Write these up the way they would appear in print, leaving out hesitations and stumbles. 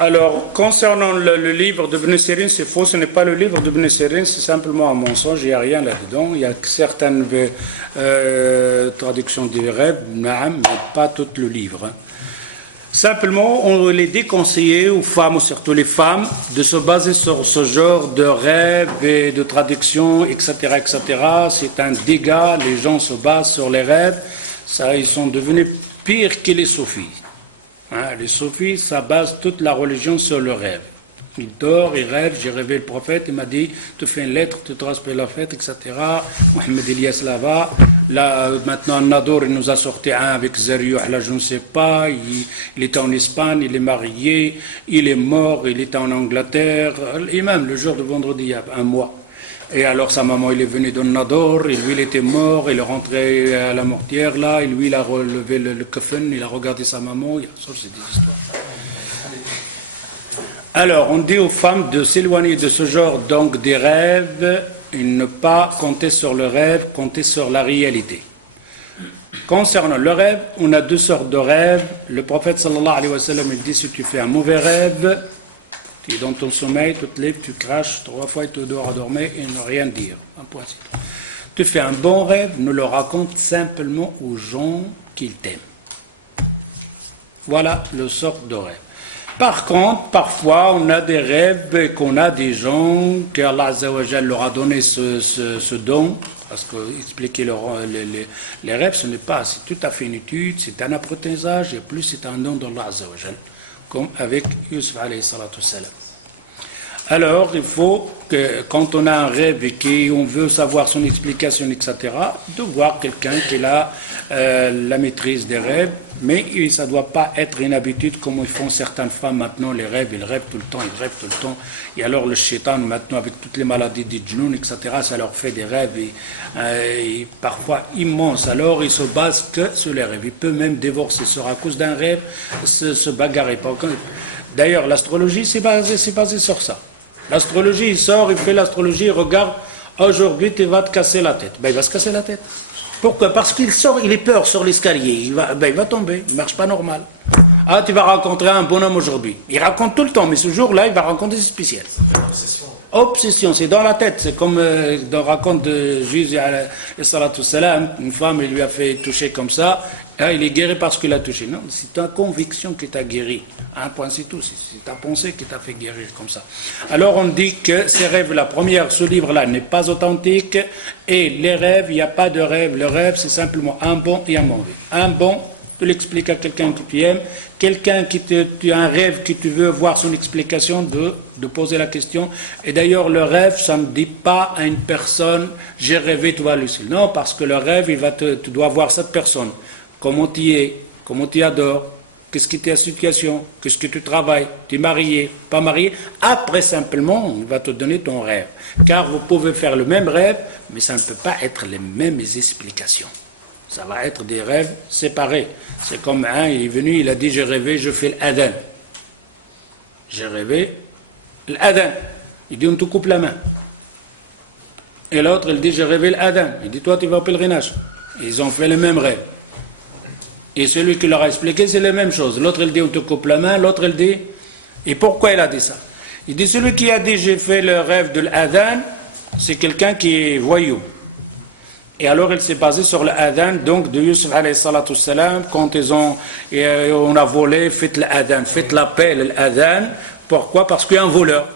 Alors, concernant le livre de Ibn Sirin, c'est faux, ce n'est pas le livre de Ibn Sirin, c'est simplement un mensonge, il n'y a rien là-dedans. Il y a certaines traductions des rêves, mais pas tout le livre. Hein. Simplement, on les déconseillait aux femmes, surtout les femmes, de se baser sur ce genre de rêves et de traductions, etc., etc. C'est un dégât, les gens se basent sur les rêves, ça, ils sont devenus pires que les soufis. Hein, les soufis, ça base toute la religion sur le rêve. Il dort, il rêve, j'ai rêvé le prophète, il m'a dit, tu fais une lettre, tu transmets la fête, etc. Mohamed Elias là-bas. Là, maintenant, Nador, il nous a sorti un avec Zeriou, là, je ne sais pas. Il était en Espagne, il est marié, il est mort, il était en Angleterre. Et même le jour de vendredi, il y a un mois. Et alors sa maman, il est venu de Nador, et lui, il était mort, il est rentré à la mortière, là, et lui, il a relevé le coffin, il a regardé sa maman, ça, c'est des histoires. Alors, on dit aux femmes de s'éloigner de ce genre, donc, des rêves, et ne pas compter sur le rêve, compter sur la réalité. Concernant le rêve, on a deux sortes de rêves. Le prophète, sallallahu alayhi wa sallam, il dit, si tu fais un mauvais rêve, tu es dans ton sommeil, tu te lèves, tu craches 3 fois et tu dors à dormir et ne rien dire. Un point. Tu fais un bon rêve, ne le raconte simplement aux gens qu'ils t'aiment. Voilà le sort de rêve. Par contre, parfois, on a des rêves et qu'on a des gens que Allah Azza wa Jal leur a donné ce don. Parce que expliquer les rêves, ce n'est pas, c'est tout à fait une étude, c'est un apprentissage et plus c'est un don d'Allah Azza wa Jal. Comme avec Yusuf alayhi salatu salam. Alors, il faut que, quand on a un rêve et qu'on veut savoir son explication, etc., de voir quelqu'un qui a la maîtrise des rêves, mais ça ne doit pas être une habitude comme ils font certaines femmes maintenant, les rêves, ils rêvent tout le temps, ils rêvent tout le temps. Et alors le shaitan, maintenant, avec toutes les maladies des djinns, etc., ça leur fait des rêves et parfois immenses. Alors, ils se basent que sur les rêves. Ils peuvent même divorcer à cause d'un rêve, se bagarrer. D'ailleurs, l'astrologie, c'est basé sur ça. L'astrologie, il sort, il fait l'astrologie, il regarde, aujourd'hui tu vas te casser la tête. Ben il va se casser la tête. Pourquoi? Parce qu'il sort, il est peur sur l'escalier, il va tomber, il ne marche pas normal. Ah, tu vas rencontrer un bonhomme aujourd'hui. Il raconte tout le temps, mais ce jour-là, il va rencontrer des spéciales. Obsession, c'est dans la tête. C'est comme dans le raconte de Jésus, une femme, il lui a fait toucher comme ça. Ah, il est guéri parce qu'il a touché. Non, c'est ta conviction qui t'a guéri. Un point, c'est tout. C'est ta pensée qui t'a fait guérir comme ça. Alors, on dit que ces rêves-là, ce livre-là n'est pas authentique. Et les rêves, il n'y a pas de rêve. Le rêve, c'est simplement un bon et un mauvais. Un bon, tu l'expliques à quelqu'un que tu aimes. Quelqu'un tu as un rêve que tu veux voir son explication, de poser la question. Et d'ailleurs, le rêve, ça ne dit pas à une personne, j'ai rêvé, tu vas Lucille. Non, parce que le rêve, tu dois voir cette personne. Comment tu es, comment tu adores, qu'est-ce qui est ta situation, qu'est-ce que tu travailles, tu es marié, pas marié. Après, simplement, on va te donner ton rêve. Car vous pouvez faire le même rêve, mais ça ne peut pas être les mêmes explications. Ça va être des rêves séparés. C'est comme un, il est venu, il a dit, j'ai rêvé, je fais l'adhan. J'ai rêvé l'adhan. Il dit, on te coupe la main. Et l'autre, il dit, j'ai rêvé l'adhan. Il dit, toi, tu vas au pèlerinage. Ils ont fait le même rêve. Et celui qui leur a expliqué, c'est la même chose. L'autre, il dit, on te coupe la main. L'autre, il dit, et pourquoi il a dit ça? Il dit, celui qui a dit, j'ai fait le rêve de l'adhan, c'est quelqu'un qui est voyou. Et alors, il s'est basé sur l'adhan, donc, de Yusuf alayhi salatu salam, quand on a volé, faites l'adhan, faites l'appel, l'adhan. Pourquoi? Parce qu'il y a un voleur.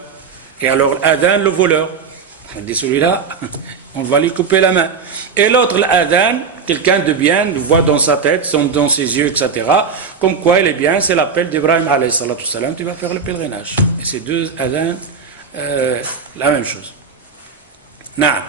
Et alors, l'adhan, le voleur. Il dit, celui-là, on va lui couper la main. Et l'autre, l'adhan, quelqu'un de bien, le voit dans sa tête, dans ses yeux, etc. Comme quoi il est bien, c'est l'appel d'Ibrahim alayhi salatu salam, tu vas faire le pèlerinage. Et ces deux adhan, la même chose. Naam.